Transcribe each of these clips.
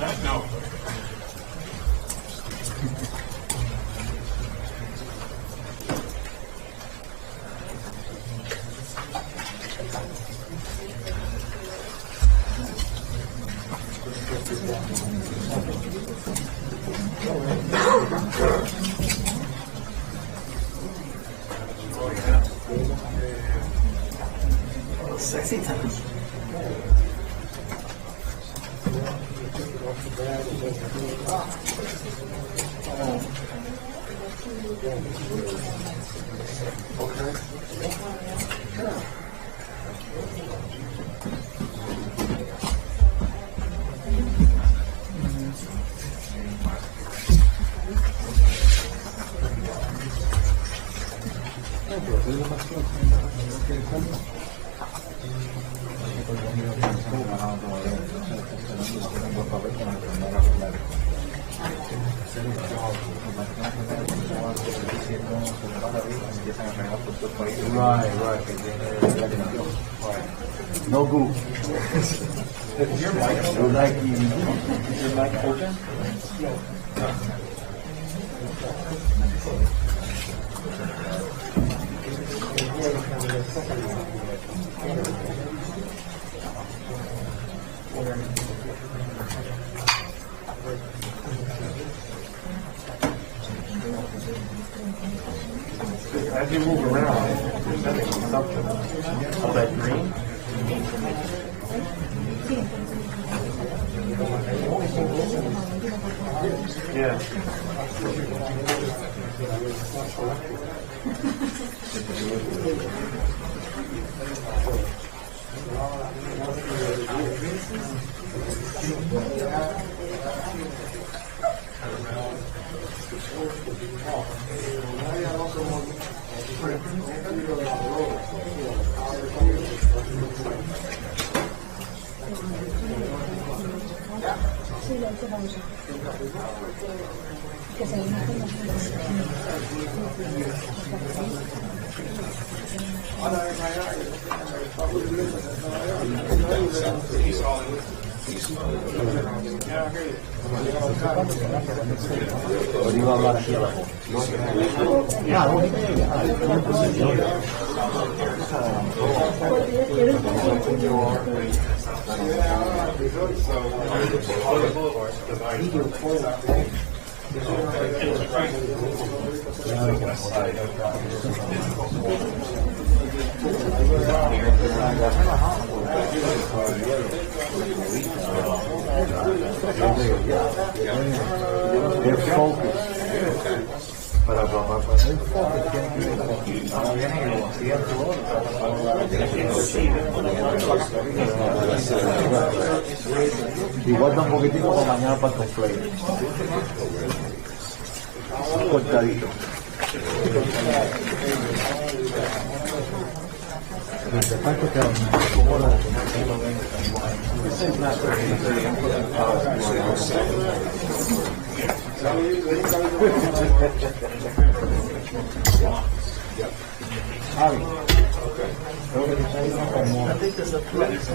No. Sexy time. Right. No group. Your mic. You like is your mic open? As you move around, you're sending consumption. All that green. Yeah. Or do you want a lot of here? They're focused. Y guarda un poquitico para mañana para el completo. Cortadito. Mientras tanto te acomoda. I think there's a place.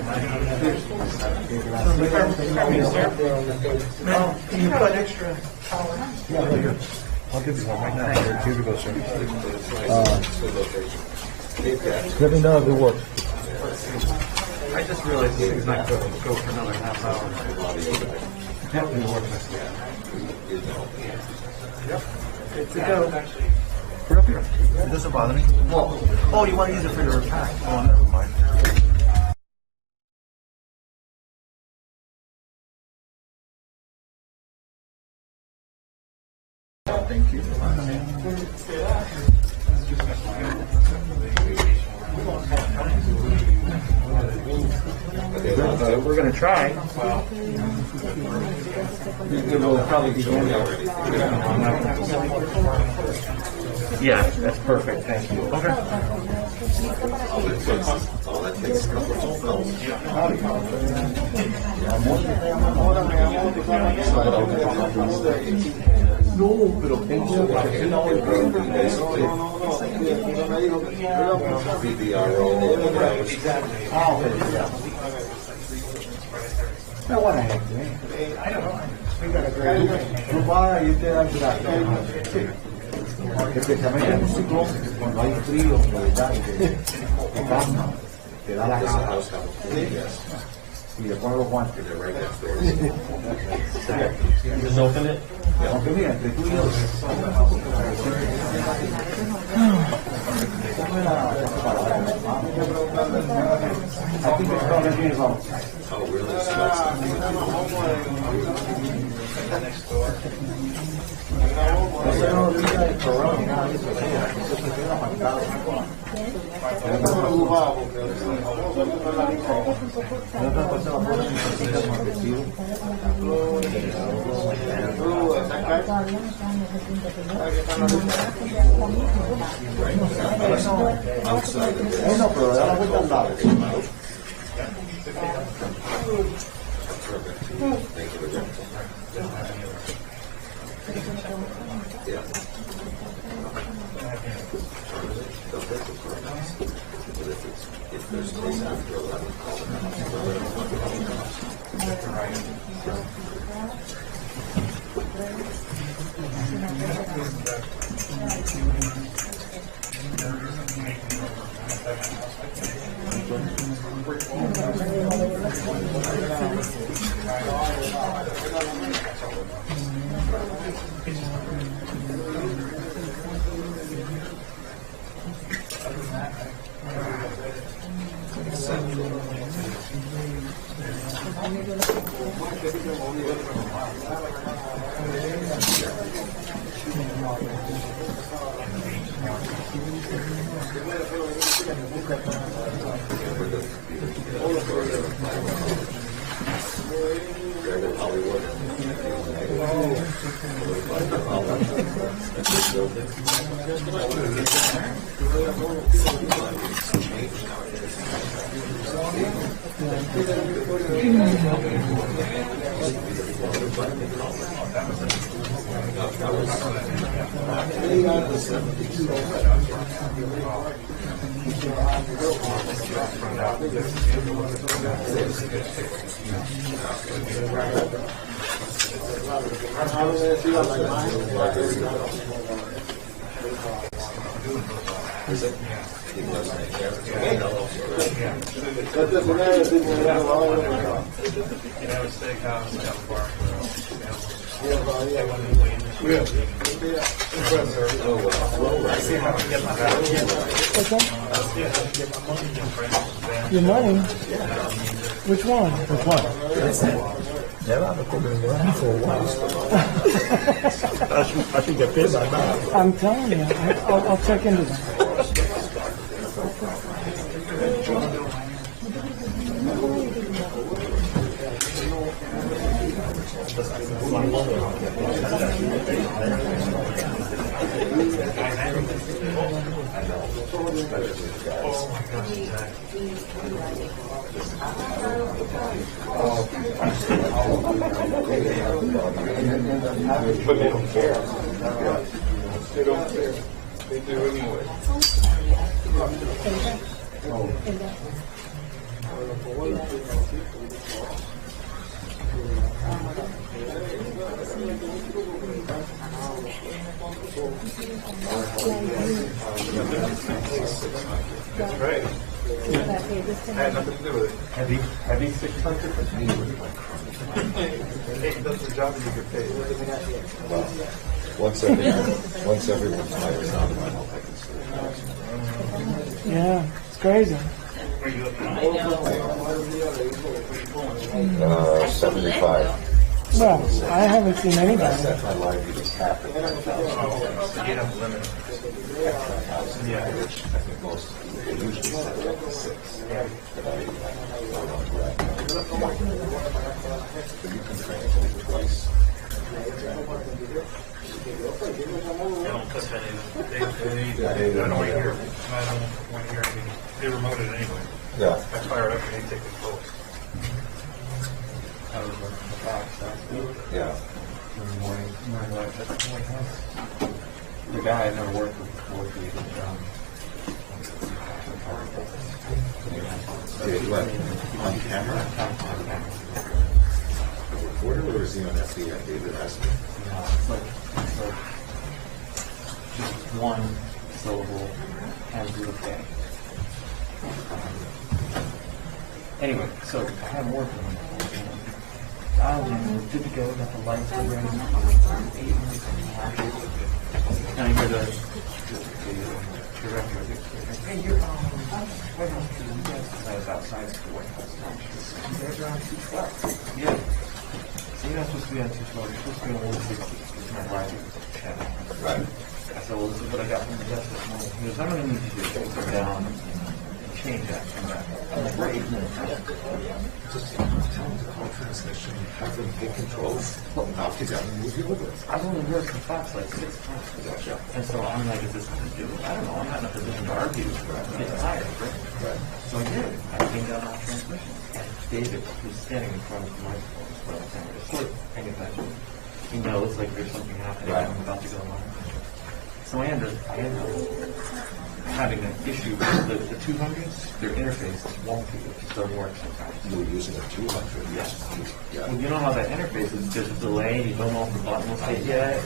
No, can you put extra power? Yeah, here. I'll give you one right now. Here you go, sir. Let me know if it works. I just realized this thing's not going to go for another half hour. Definitely works. Yep. Good to go. Put up here. It doesn't bother me. Well, oh, you want to use it for your pack? Oh, never mind. Thank you. We're going to try. It will probably be going Yeah, that's perfect. Thank you. Okay. No, pero pienso que no. No, what I have, I don't know. we got a great. Tú vas y te das gratis. Especialmente en un ciclón, cuando hay frío, ¿verdad? Te calma, te da la cara. Y le pones los guantes. Just open it. Aunque mira, entre tú y yo. I think it's probably years old. Eso no olvida el programa ni nada de eso. Eso se queda marcado. No, pero da la vuelta al lado. Your money? Which one? Which one? They're not coming around for a while. I think they're paid by now. I'm telling you, I'll check into that. But they don't care. They don't care. They do anyway. That's right. I had nothing to do with it. Heavy 600 for me. That's the job that you get paid. Once everyone's hired on, Yeah, it's crazy. 75. Well, I haven't seen anybody. That's my life just happened. You have a limit. Yeah. Which I think most people usually set it up to 6. But I don't know correct. But you can train it twice. They don't touch that anyway. Yeah, they I don't want to hear. I don't want to hear anything. They remote it anyway. Yeah. I fire it up and they take the close. Yeah. The guy I never worked with before, he What? On camera? recorder or is he on SDF? David asked me. It's like just one syllable and do okay. Anyway, so I have work on it. Dialed in, we're good to go, got the lights ready. 8 minutes and I hear the director of the hey, you're White House, you guys, I was outside the White House. They're around 212. Yeah. So you're not supposed to be on 212, you're supposed to be on 160. It's my writing channel. Right. I said, well, this is what I got from the desk this morning. He goes, I'm going to need you to go down and change that. I'm like, we're 8 minutes out. Just tell him to call transmission, have them hit controls, knock you down and move you over. I've only worked for Fox like 6 times. Gotcha. And so I'm like, is this going to do it? I don't know. I'm not in a position to argue. Get tired, right? Right. So I did. I came down off transmission. And David, who's standing in front of the microphone, is what I'm saying. It's sort of paying attention. He knows like there's something happening. Right. I'm about to go live. So I ended up having an issue with the 200s. Their interface is wonky. It just doesn't work sometimes. You were using a 200. Yes. Yeah. Well, you know how that interface is, there's a delay, you don't know if the button will hit yet.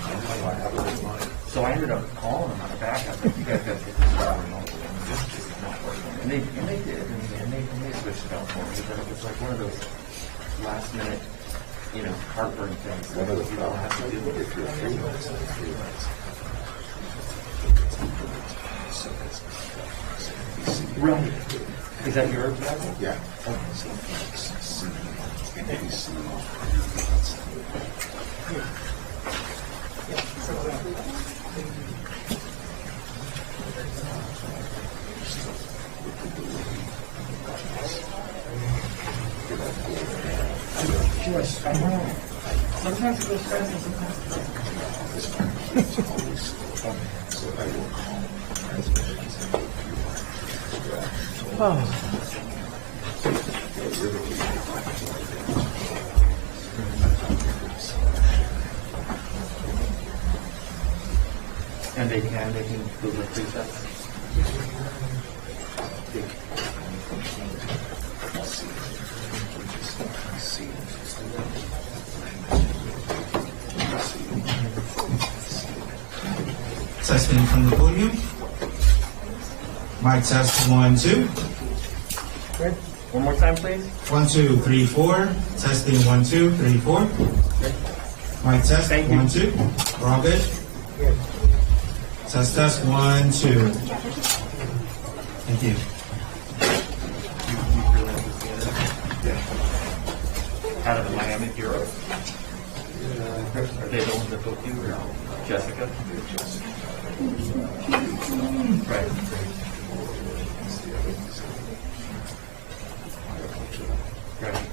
So I ended up calling them on the back. I was like, you guys got to take this out remotely. This is not working. And they did, and they switched it out for me. But it was like one of those last minute, heartburn things. One of the You don't have to problems deal with if you're freelance, Right. Is that your example? yeah. Yes, I know. Sometimes it goes fast and sometimes it doesn't. Oh, And they can do the presets. Testing from the podium. Mic test 1, 2. Good. One more time, please. 1, 2, 3, 4. Testing 1, 2, 3, 4. Mic test Thank you. 1, 2. We're all good? Test 1, 2. Thank you. Out of the Miami Bureau. Are they the ones that booked you or Jessica? Right. Right.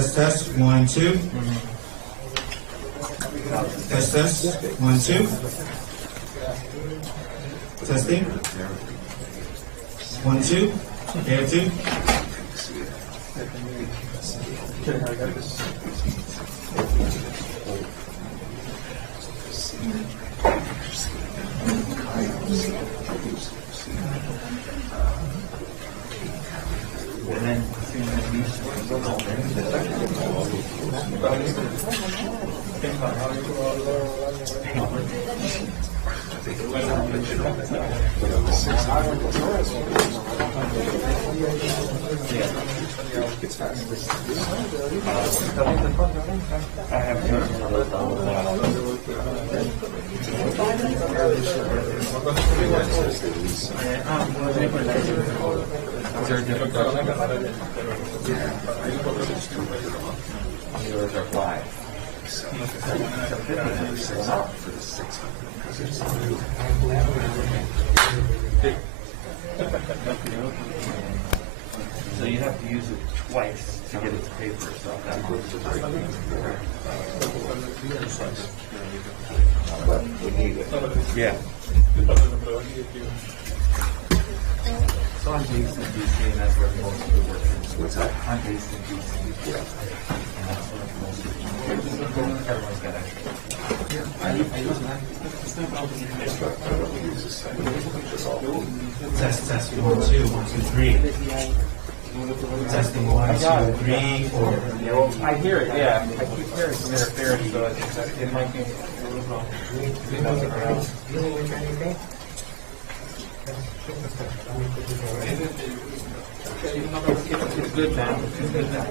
Test 1, 2. Test 1, 2. Testing. 1, 2. Air 2. And then I have is there a different yours are 5. So you have to use it twice to get it to pay for itself. That But we need it. yeah. So I'm based in DC, and that's where most of the work is. What's that? I'm based in DC. Yeah. And that's where most of the work is. Everyone's got extra. Test 1 2 1 2 3. Testing 1 2 3 4. I hear it, yeah. I keep hearing some interference, so it might be a little wrong. It's good now. It's good now.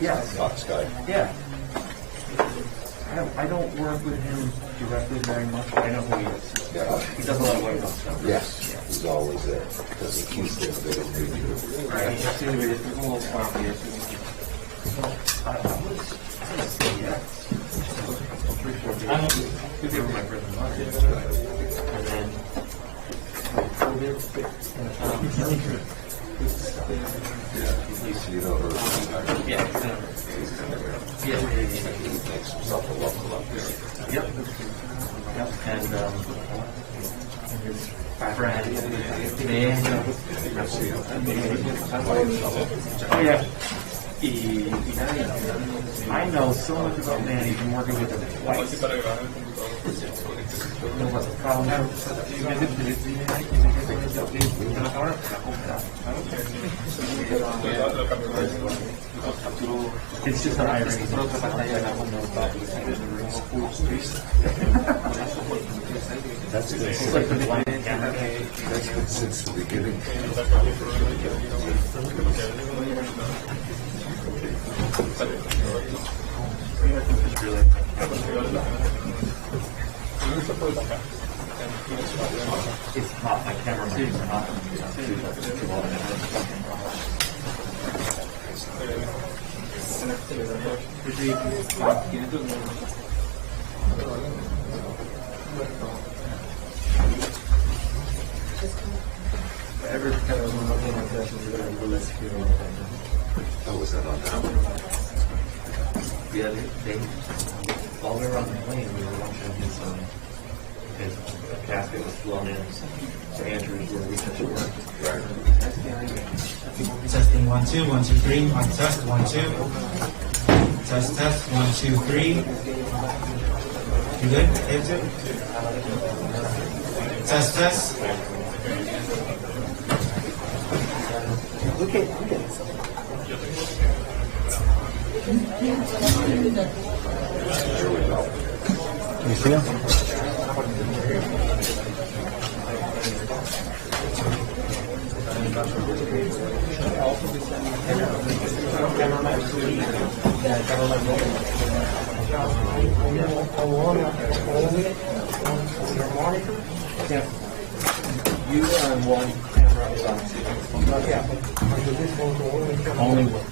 Yeah. Fox guy. Yeah. I don't work with him directly very much. I know who he is. Yeah. He does a lot of white house stuff. Yes, he's always there, because he keeps there bigger than we do. Right. It's a little sloppy. I would say yes. I'm pretty sure they were my bread and butter. And then You know, yeah. he makes himself a local up there. Yep. Yep. And his friend, man. Oh yeah. I know so much about man. He's been working with him twice. You know what the problem is? It's just an irony. That's been It's like the blind camera. that's been since the beginning. It's not my camera. It's not. Oh, was that on that? Yeah, they while we were on the plane, we were watching his casket was flown in. So Andrew's where we had to work. Testing 1 2 1 2 3. On test 1 2. Test 1 2 3. You good? Exit. Test. You see him? Yeah. You and one camera is on. Only one.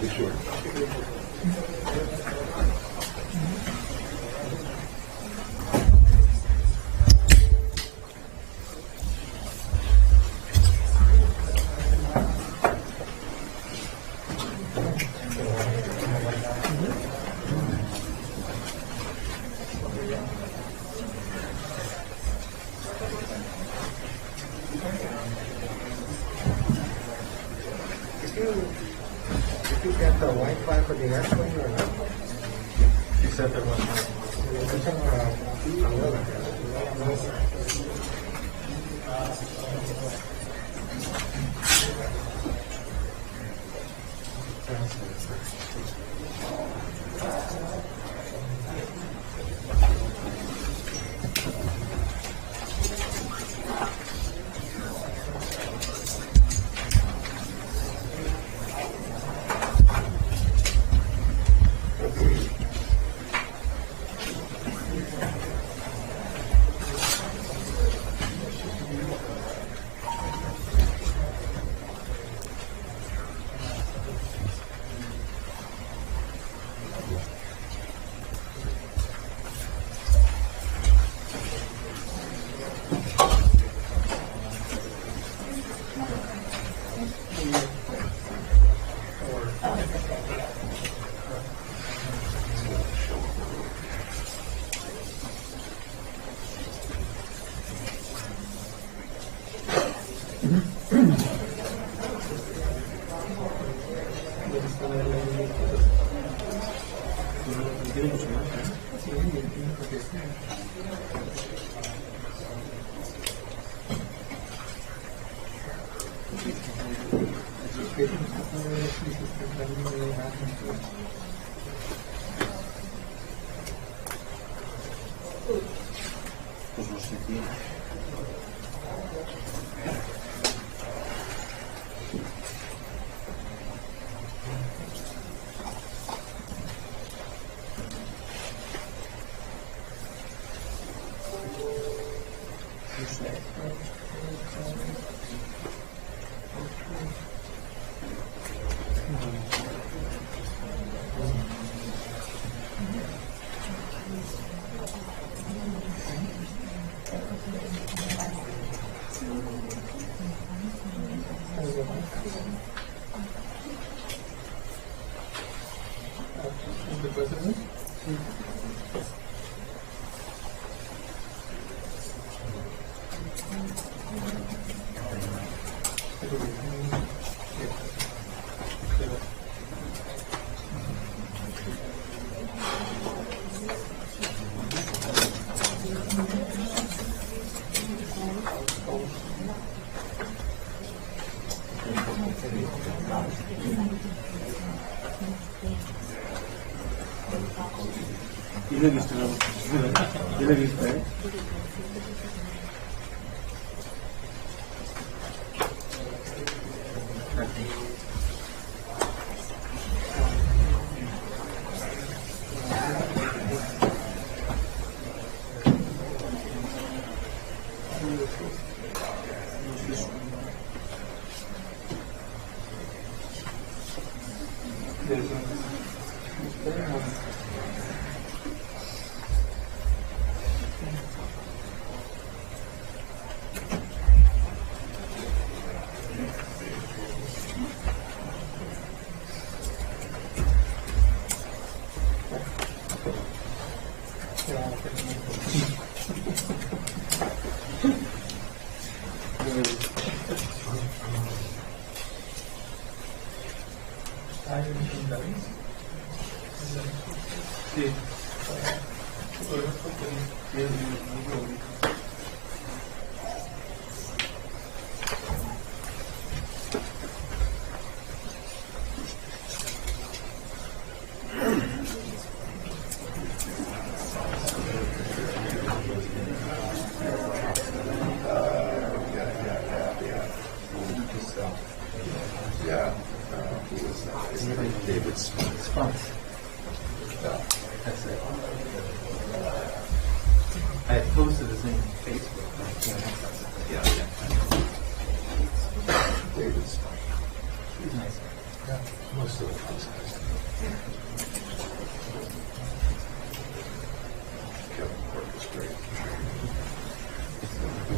Be sure. Did you get the Wi-Fi for the airplane or not? You said there was. Pues no sentí. Yo le he visto, yo le he visto, ¿eh? Yeah, he was David Spence. That's it. I had posted his name on Facebook. But I can't Yeah. David Spence. He's nice. Yeah, most of the guys. Kevin Quirk is great.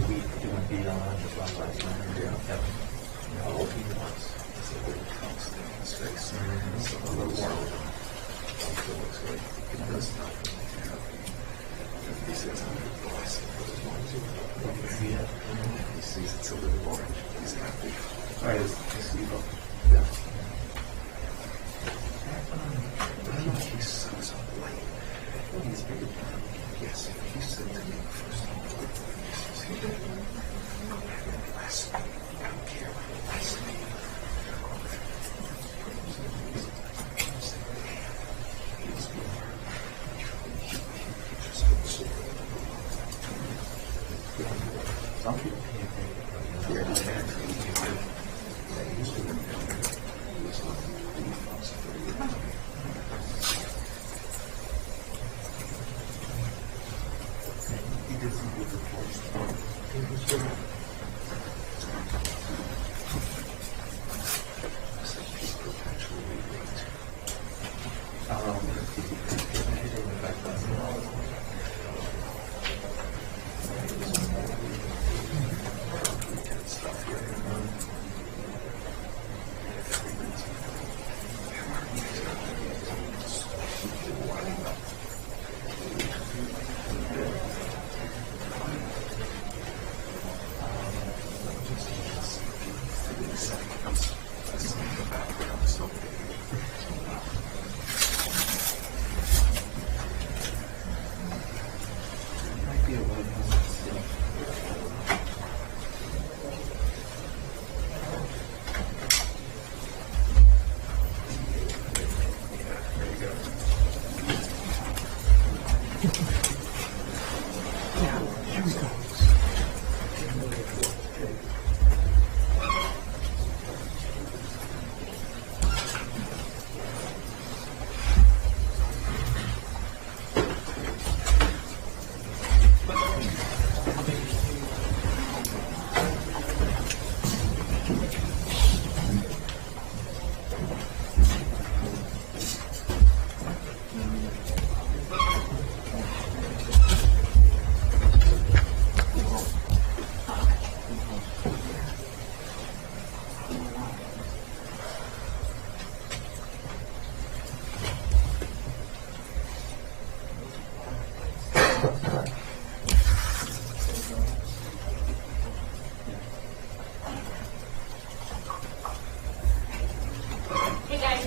We doing beat on just last night. Yeah. All he wants is a little constant in his face. It's a little more.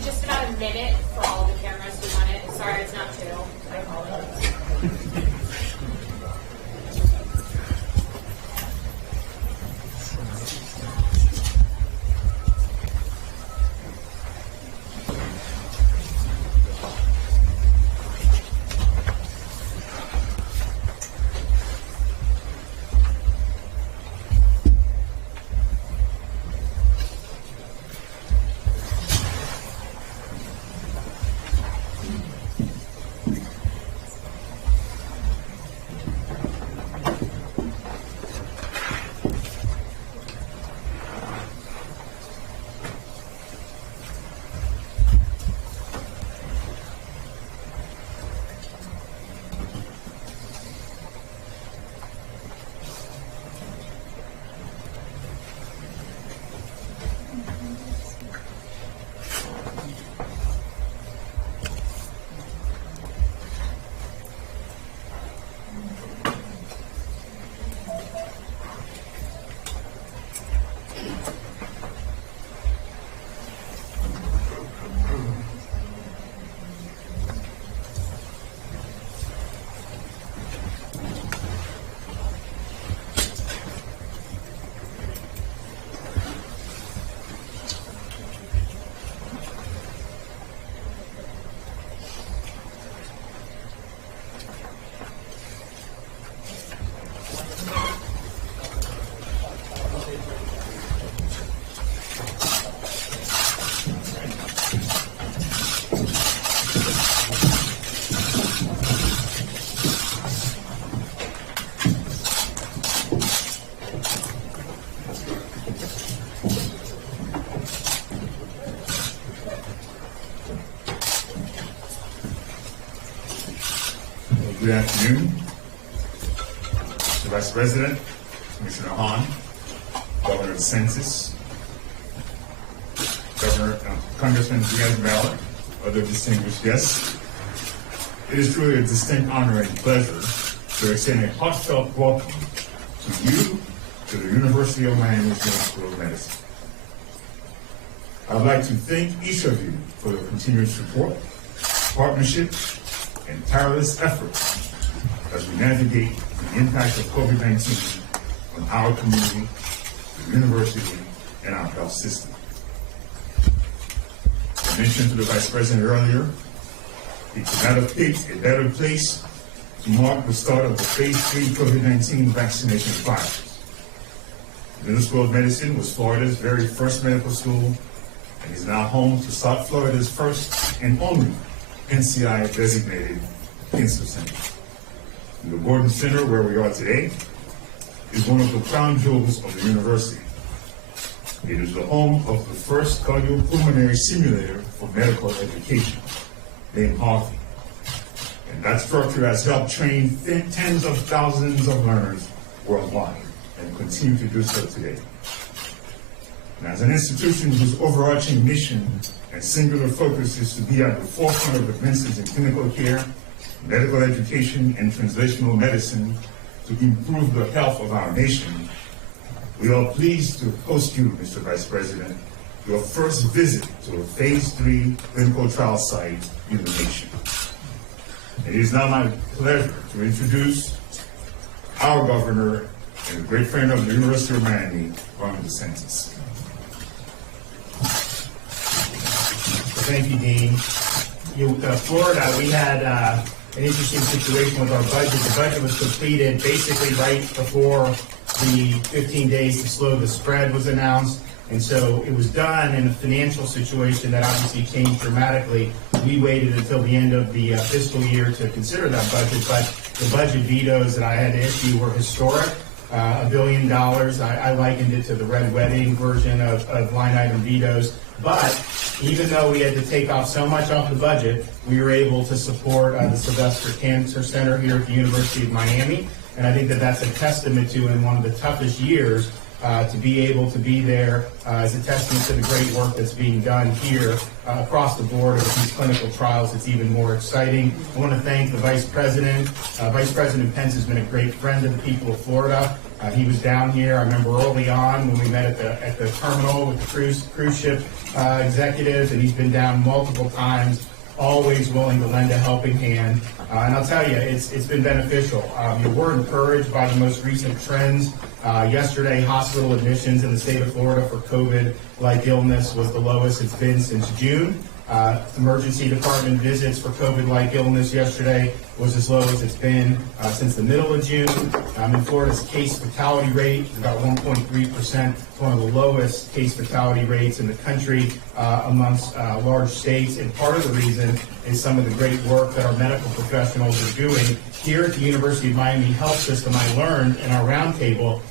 just about a minute for all the cameras who want it. Sorry, it's not 2. I apologize. Good afternoon, Mr. Vice President, Commissioner Hahn, Governor DeSantis, Congressman Diaz-Mallet, other distinguished guests. It is truly a distinct honor and pleasure to extend a heartfelt welcome to you, to the University of Miami School of Medicine. I'd like to thank each of you for your continued support, partnership, and tireless efforts as we navigate the impact of COVID-19 on our community, the university, and our health system. I mentioned to the Vice President earlier, we could not have picked a better place to mark the start of the Phase 3 COVID-19 vaccination trials. The Middle School of Medicine was Florida's very first medical school and is now home to South Florida's first and only NCI-designated cancer center. And the Gordon Center, where we are today, is one of the crown jewels of the university. It is the home of the first cardiopulmonary simulator for medical education, named Harvey. And that structure has helped train tens of thousands of learners worldwide and continue to do so today. And as an institution whose overarching mission and singular focus is to be at the forefront of advances in clinical care, medical education, and translational medicine to improve the health of our nation, we are pleased to host you, Mr. Vice President, your first visit to a Phase 3 clinical trial site in the nation. It is now my pleasure to introduce our governor and a great friend of the University of Miami, Governor DeSantis. Thank you, Dean. Florida, we had an interesting situation with our budget. The budget was completed basically right before the 15 days to slow the spread was announced. And so it was done in a financial situation that obviously changed dramatically. We waited until the end of the fiscal year to consider that budget, but the budget vetoes that I had to issue were historic. $1 billion. I likened it to the Red Wedding version of line item vetoes. But even though we had to take off so much off the budget, we were able to support the Sylvester Cancer Center here at the University of Miami. And I think that that's a testament to, in one of the toughest years, to be able to be there is a testament to the great work that's being done here across the board with these clinical trials. It's even more exciting. I want to thank the Vice President. Vice President Pence has been a great friend of the people of Florida. He was down here, I remember early on when we met at the terminal with the cruise ship executives, and he's been down multiple times, always willing to lend a helping hand. And I'll tell you, it's been beneficial. We're encouraged by the most recent trends. Yesterday, hospital admissions in the state of Florida for COVID-like illness was the lowest it's been since June. Emergency department visits for COVID-like illness yesterday was as low as it's been since the middle of June. In Florida's case fatality rate is about 1.3%, one of the lowest case fatality rates in the country amongst large states. And part of the reason is some of the great work that our medical professionals are doing. Here at the University of Miami Health System, I learned in our roundtable,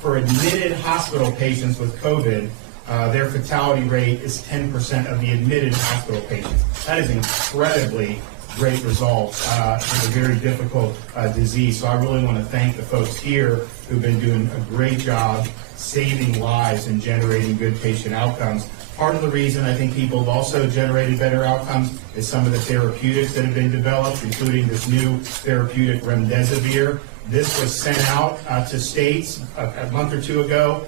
for admitted hospital patients with COVID, their fatality rate is 10% of the admitted hospital patients. That is incredibly great results with a very difficult disease. So I really want to thank the folks here who've been doing a great job saving lives and generating good patient outcomes. Part of the reason I think people have also generated better outcomes is some of the therapeutics that have been developed, including this new therapeutic remdesivir. This was sent out to states a month or two ago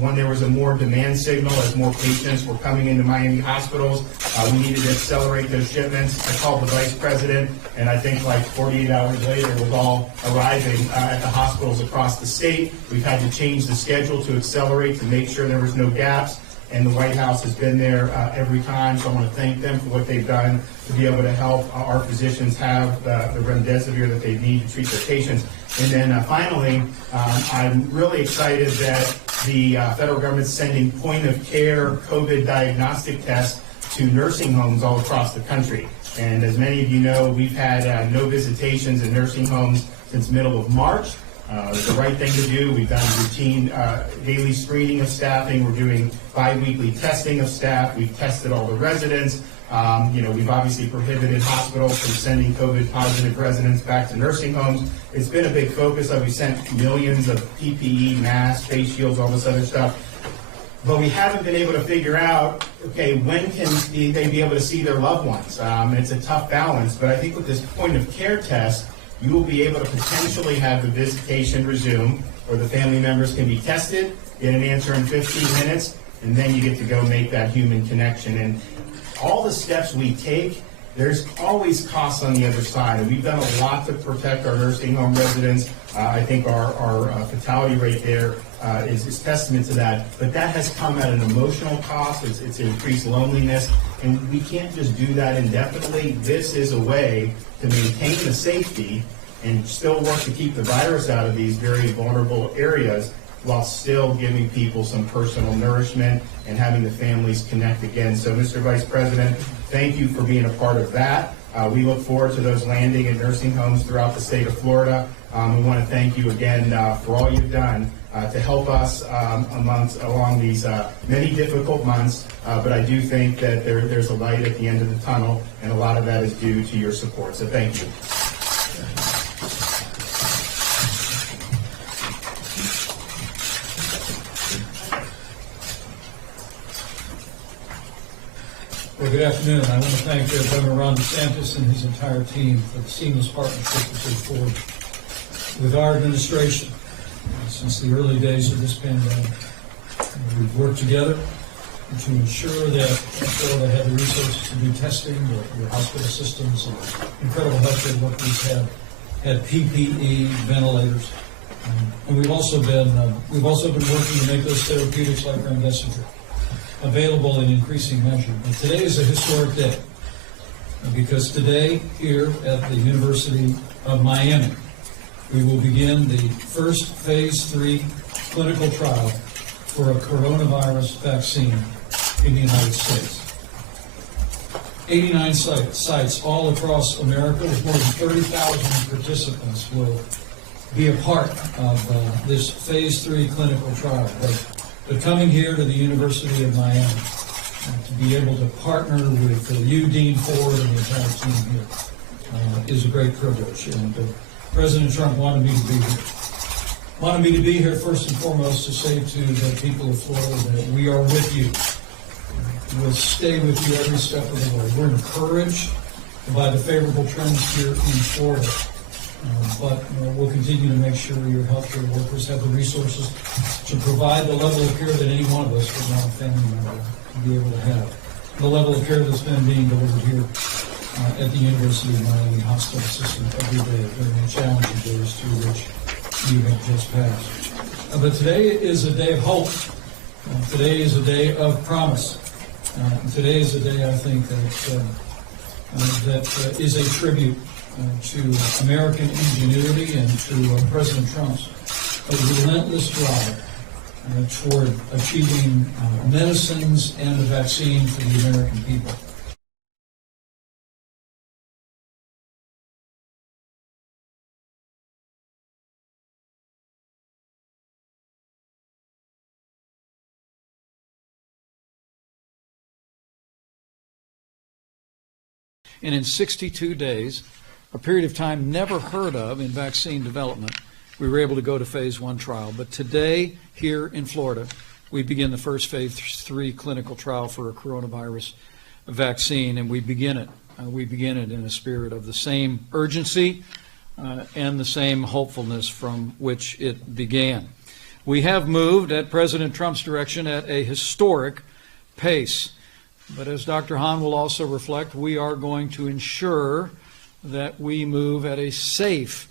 when there was a more demand signal as more patients were coming into Miami hospitals. We needed to accelerate those shipments. I called the vice president, and I think like 48 hours later it was all arriving at the hospitals across the state. We've had to change the schedule to accelerate to make sure there was no gaps. And the White House has been there every time, so I want to thank them for what they've done to be able to help our physicians have the remdesivir that they need to treat their patients. And then finally, I'm really excited that the federal government's sending point-of-care COVID diagnostic tests to nursing homes all across the country. And as many of you know, we've had no visitations in nursing homes since middle of March. It's the right thing to do. We've done routine daily screening of staffing. We're doing bi-weekly testing of staff. We've tested all the residents. We've obviously prohibited hospitals from sending COVID-positive residents back to nursing homes. It's been a big focus. We sent millions of PPE, masks, face shields, all this other stuff. But we haven't been able to figure out, okay, when can they be able to see their loved ones? It's a tough balance. But I think with this point-of-care test, you will be able to potentially have the visitation resume, where the family members can be tested, get an answer in 15 minutes, and then you get to go make that human connection. And all the steps we take, there's always costs on the other side. And we've done a lot to protect our nursing home residents. I think our fatality rate there is testament to that. But that has come at an emotional cost. It's increased loneliness. And we can't just do that indefinitely. This is a way to maintain the safety and still work to keep the virus out of these very vulnerable areas while still giving people some personal nourishment and having the families connect again. So, Mr. Vice President, thank you for being a part of that. We look forward to those landing in nursing homes throughout the state of Florida. We want to thank you again for all you've done to help us along these many difficult months. But I do think that there's a light at the end of the tunnel, and a lot of that is due to your support. So thank you. Well, good afternoon. I want to thank Governor Ron DeSantis and his entire team for the seamless partnership that they've forged with our administration since the early days of this pandemic. We've worked together to ensure that Florida had the resources to do testing, the hospital systems, incredible healthcare workers had PPE, ventilators, and we've also been working to make those therapeutics like remdesivir available in increasing measure. And today is a historic day because today here at the University of Miami, we will begin the first phase 3 clinical trial for a coronavirus vaccine in the United States. 89 sites all across America with more than 30,000 participants will be a part of this phase 3 clinical trial. But coming here to the University of Miami to be able to partner with you, Dean Ford, and the entire team here is a great privilege. And President Trump wanted me to be here. Wanted me to be here first and foremost to say to the people of Florida that we are with you. We'll stay with you every step of the way. We're encouraged by the favorable trends here in Florida. But we'll continue to make sure your healthcare workers have the resources to provide the level of care that any one of us would want a family member to be able to have. The level of care that's been being delivered here at the University of Miami Hospital System every day during the challenging days through which you have just passed. But today is a day of hope. Today is a day of promise. Today is a day, I think, that is a tribute to American ingenuity and to President Trump's relentless drive toward achieving medicines and a vaccine for the American people. And in 62 days, a period of time never heard of in vaccine development, we were able to go to phase 1 trial. But today, here in Florida, we begin the first phase 3 clinical trial for a coronavirus vaccine, and we begin it. We begin it in a spirit of the same urgency and the same hopefulness from which it began. We have moved at President Trump's direction at a historic pace. But as Dr. Hahn will also reflect, we are going to ensure that we move at a safe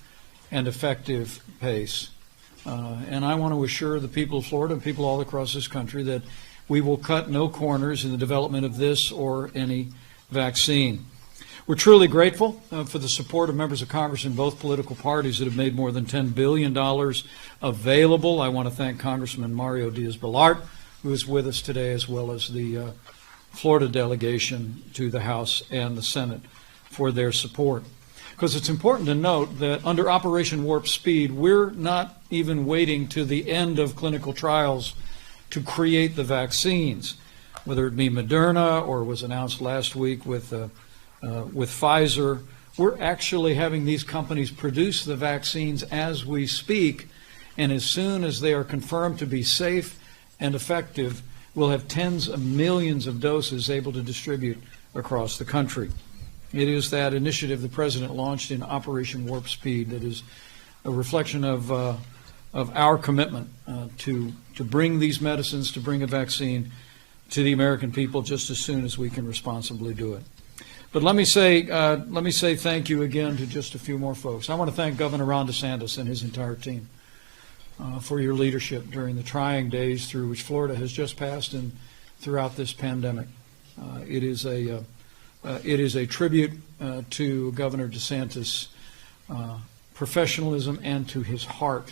and effective pace. And I want to assure the people of Florida and people all across this country that we will cut no corners in the development of this or any vaccine. We're truly grateful for the support of members of Congress in both political parties that have made more than $10 billion available. I want to thank Congressman Mario Diaz-Balart, who is with us today, as well as the Florida delegation to the House and the Senate for their support. Because it's important to note that under Operation Warp Speed, we're not even waiting to the end of clinical trials to create the vaccines, whether it be Moderna or was announced last week with Pfizer. We're actually having these companies produce the vaccines as we speak, and as soon as they are confirmed to be safe and effective, we'll have tens of millions of doses able to distribute across the country. It is that initiative the President launched in Operation Warp Speed that is a reflection of our commitment to bring these medicines, to bring a vaccine to the American people just as soon as we can responsibly do it. But let me say thank you again to just a few more folks. I want to thank Governor Ron DeSantis and his entire team for your leadership during the trying days through which Florida has just passed and throughout this pandemic. It is a tribute to Governor DeSantis' professionalism and to his heart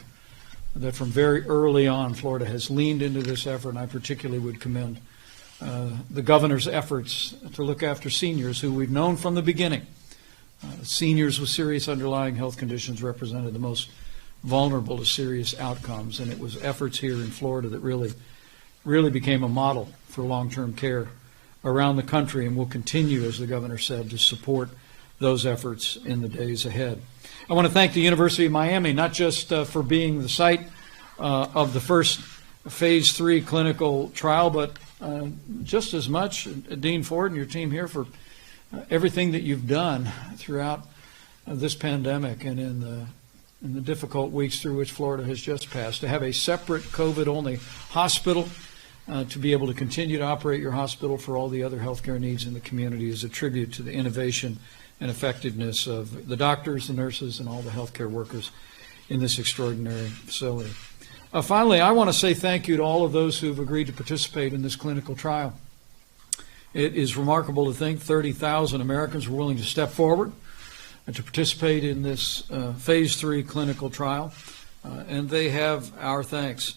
that from very early on Florida has leaned into this effort, and I particularly would commend the governor's efforts to look after seniors who we've known from the beginning. Seniors with serious underlying health conditions represented the most vulnerable to serious outcomes, and it was efforts here in Florida that really became a model for long-term care around the country, and will continue, as the governor said, to support those efforts in the days ahead. I want to thank the University of Miami, not just for being the site of the first phase 3 clinical trial, but just as much, Dean Ford and your team here, for everything that you've done throughout this pandemic and in the difficult weeks through which Florida has just passed. To have a separate COVID-only hospital, to be able to continue to operate your hospital for all the other healthcare needs in the community is a tribute to the innovation and effectiveness of the doctors, the nurses, and all the healthcare workers in this extraordinary facility. Finally, I want to say thank you to all of those who have agreed to participate in this clinical trial. It is remarkable to think 30,000 Americans were willing to step forward and to participate in this phase 3 clinical trial, and they have our thanks.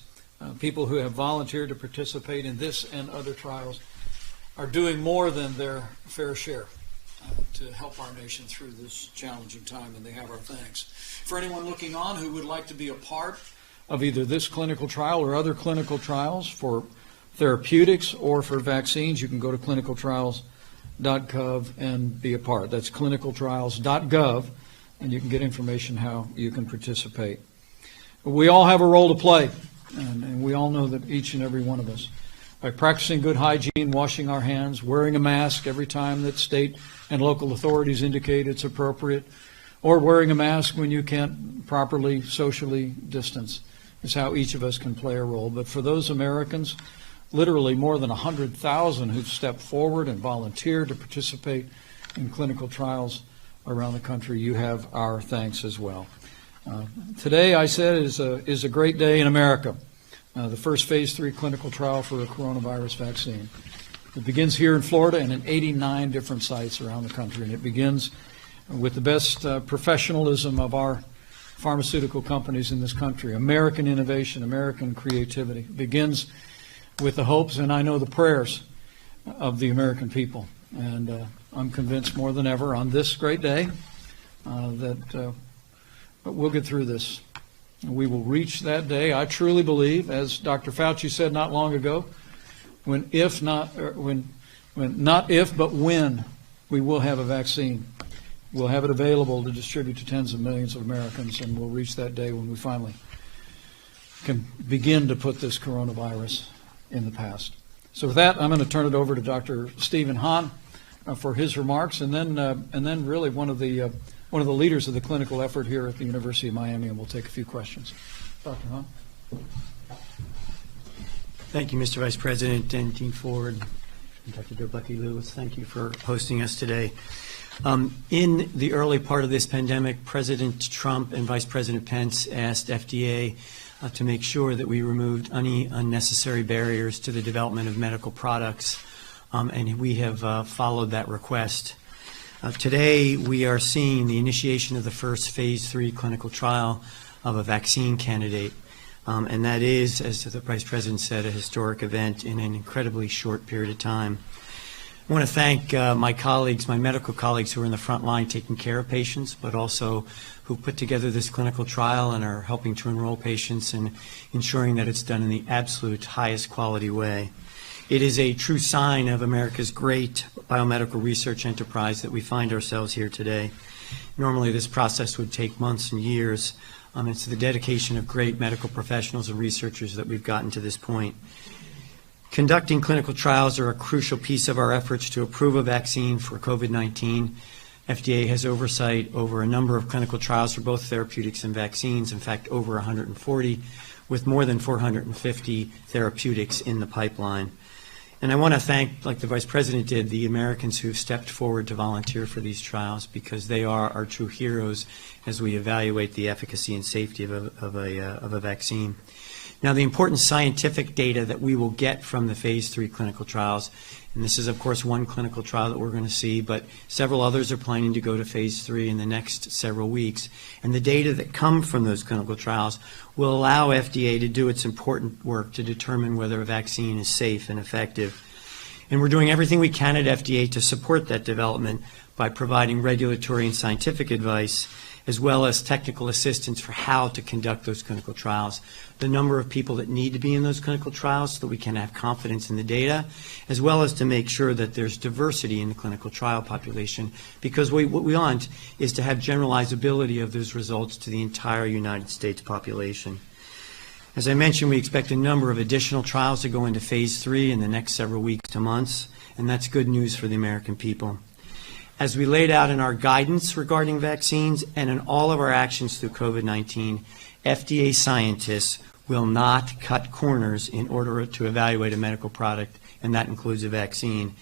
People who have volunteered to participate in this and other trials are doing more than their fair share to help our nation through this challenging time, and they have our thanks. For anyone looking on who would like to be a part of either this clinical trial or other clinical trials for therapeutics or for vaccines, you can go to clinicaltrials.gov and be a part. That's clinicaltrials.gov, and you can get information how you can participate. We all have a role to play, and we all know that each and every one of us, by practicing good hygiene, washing our hands, wearing a mask every time that state and local authorities indicate it's appropriate, or wearing a mask when you can't properly socially distance is how each of us can play a role. But for those Americans, literally more than 100,000 who've stepped forward and volunteered to participate in clinical trials around the country, you have our thanks as well. Today, I said, is a great day in America. The first phase 3 clinical trial for a coronavirus vaccine. It begins here in Florida and in 89 different sites around the country, and it begins with the best professionalism of our pharmaceutical companies in this country. American innovation, American creativity. It begins with the hopes, and I know the prayers, of the American people. And I'm convinced more than ever on this great day that we'll get through this. We will reach that day. I truly believe, as Dr. Fauci said not long ago, when we will have a vaccine. We'll have it available to distribute to tens of millions of Americans, and we'll reach that day when we finally can begin to put this coronavirus in the past. So with that, I'm going to turn it over to Dr. Stephen Hahn for his remarks, and then really one of the leaders of the clinical effort here at the University of Miami, and we'll take a few questions. Dr. Hahn. Thank you, Mr. Vice President and Dean Ford, and Dr. Doblecki-Lewis. Thank you for hosting us today. In the early part of this pandemic, President Trump and Vice President Pence asked FDA to make sure that we removed any unnecessary barriers to the development of medical products, and we have followed that request. Today, we are seeing the initiation of the first phase 3 clinical trial of a vaccine candidate, and that is, as the Vice President said, a historic event in an incredibly short period of time. I want to thank my colleagues, my medical colleagues who are in the front line taking care of patients, but also who put together this clinical trial and are helping to enroll patients and ensuring that it's done in the absolute highest quality way. It is a true sign of America's great biomedical research enterprise that we find ourselves here today. Normally this process would take months and years. It's the dedication of great medical professionals and researchers that we've gotten to this point. Conducting clinical trials are a crucial piece of our efforts to approve a vaccine for COVID-19. FDA has oversight over a number of clinical trials for both therapeutics and vaccines, in fact, over 140, with more than 450 therapeutics in the pipeline. And I want to thank, like the Vice President did, the Americans who stepped forward to volunteer for these trials, because they are our true heroes as we evaluate the efficacy and safety of a vaccine. Now, the important scientific data that we will get from the phase 3 clinical trials, and this is, of course, one clinical trial that we're going to see, but several others are planning to go to phase 3 in the next several weeks. And the data that come from those clinical trials will allow FDA to do its important work to determine whether a vaccine is safe and effective. And we're doing everything we can at FDA to support that development by providing regulatory and scientific advice, as well as technical assistance for how to conduct those clinical trials, the number of people that need to be in those clinical trials so that we can have confidence in the data, as well as to make sure that there's diversity in the clinical trial population, because what we want is to have generalizability of those results to the entire United States population. As I mentioned, we expect a number of additional trials to go into phase 3 in the next several weeks to months, and that's good news for the American people. As we laid out in our guidance regarding vaccines and in all of our actions through COVID-19, FDA scientists will not cut corners in order to evaluate a medical product, and that includes a vaccine.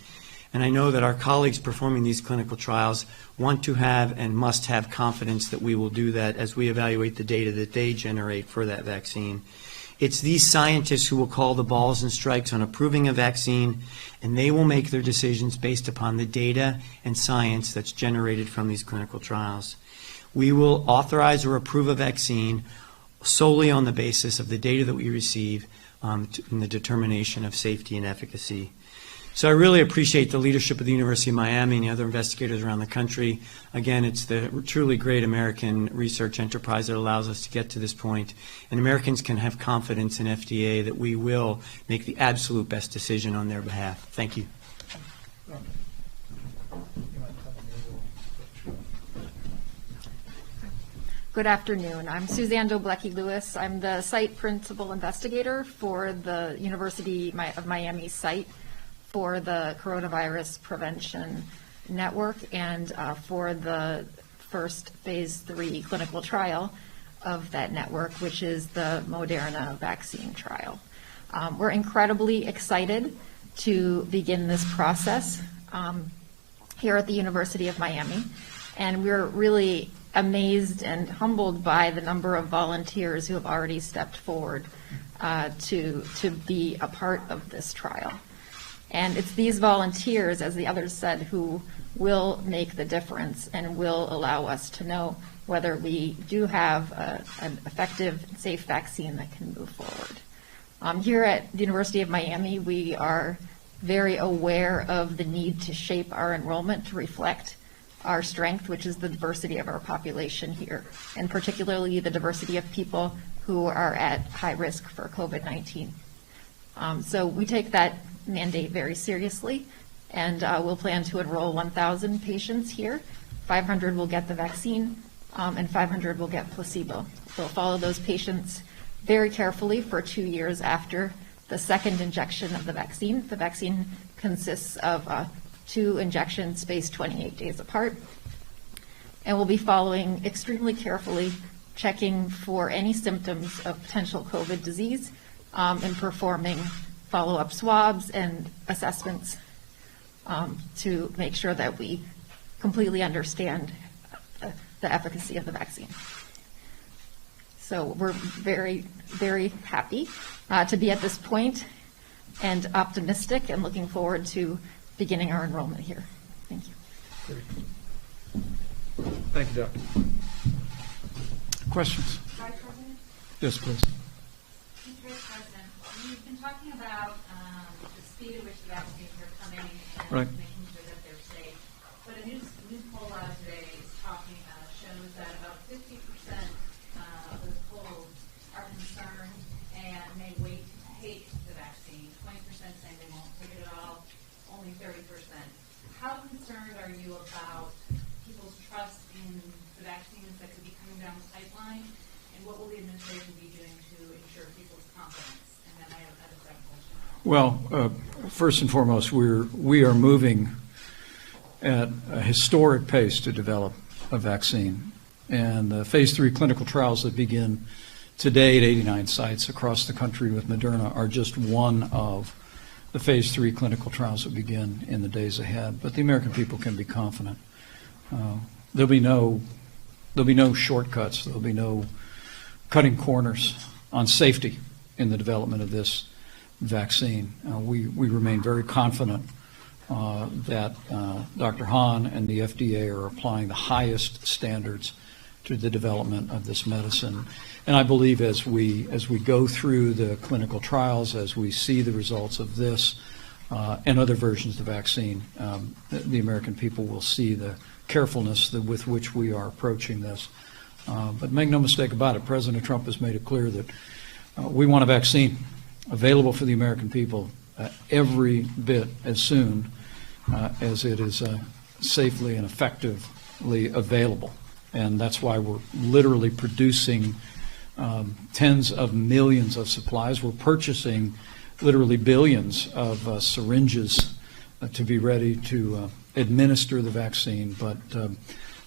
And I know that our colleagues performing these clinical trials want to have and must have confidence that we will do that as we evaluate the data that they generate for that vaccine. It's these scientists who will call the balls and strikes on approving a vaccine, and they will make their decisions based upon the data and science that's generated from these clinical trials. We will authorize or approve a vaccine solely on the basis of the data that we receive in the determination of safety and efficacy. So I really appreciate the leadership of the University of Miami and the other investigators around the country. Again, it's the truly great American research enterprise that allows us to get to this point. And Americans can have confidence in FDA that we will make the absolute best decision on their behalf. Thank you. Good afternoon. I'm Suzanne Doblecki-Lewis. I'm the site principal investigator for the University of Miami site for the Coronavirus Prevention Network and for the first phase 3 clinical trial of that network, which is the Moderna vaccine trial. We're incredibly excited to begin this process here at the University of Miami, and we're really amazed and humbled by the number of volunteers who have already stepped forward to be a part of this trial. And it's these volunteers, as the others said, who will make the difference and will allow us to know whether we do have an effective, safe vaccine that can move forward. Here at the University of Miami, we are very aware of the need to shape our enrollment to reflect our strength, which is the diversity of our population here, and particularly the diversity of people who are at high risk for COVID-19. So we take that mandate very seriously, and we'll plan to enroll 1,000 patients here. 500 will get the vaccine, and 500 will get placebo. We'll follow those patients very carefully for 2 years after the second injection of the vaccine. The vaccine consists of 2 injections spaced 28 days apart. And we'll be following extremely carefully, checking for any symptoms of potential COVID disease, and performing follow-up swabs and assessments to make sure that we completely understand the efficacy of the vaccine. So we're very, very happy to be at this point and optimistic and looking forward to beginning our enrollment here. Thank you. Thank you, Doctor. Questions? Vice President? Yes, please. Mr. Vice President, you've been talking about the speed at which the vaccines are coming and making sure that they're safe. But a news poll out today is talking, shows that about 50% of those polled are concerned and may wait to take the vaccine. 20% saying they won't take it at all, only 30%. How concerned are you about people's trust in the vaccines that could be coming down the pipeline? And what will the administration be doing to ensure people's confidence? And then I have a second question. Well, first and foremost, we are moving at a historic pace to develop a vaccine. And the phase 3 clinical trials that begin today at 89 sites across the country with Moderna are just one of the phase 3 clinical trials that begin in the days ahead. But the American people can be confident. There'll be no shortcuts. There'll be no cutting corners on safety in the development of this vaccine. We remain very confident that Dr. Hahn and the FDA are applying the highest standards to the development of this medicine. And I believe as we go through the clinical trials, as we see the results of this and other versions of the vaccine, the American people will see the carefulness with which we are approaching this. But make no mistake about it, President Trump has made it clear that we want a vaccine available for the American people every bit as soon as it is safely and effectively available. And that's why we're literally producing tens of millions of supplies. We're purchasing literally billions of syringes to be ready to administer the vaccine. But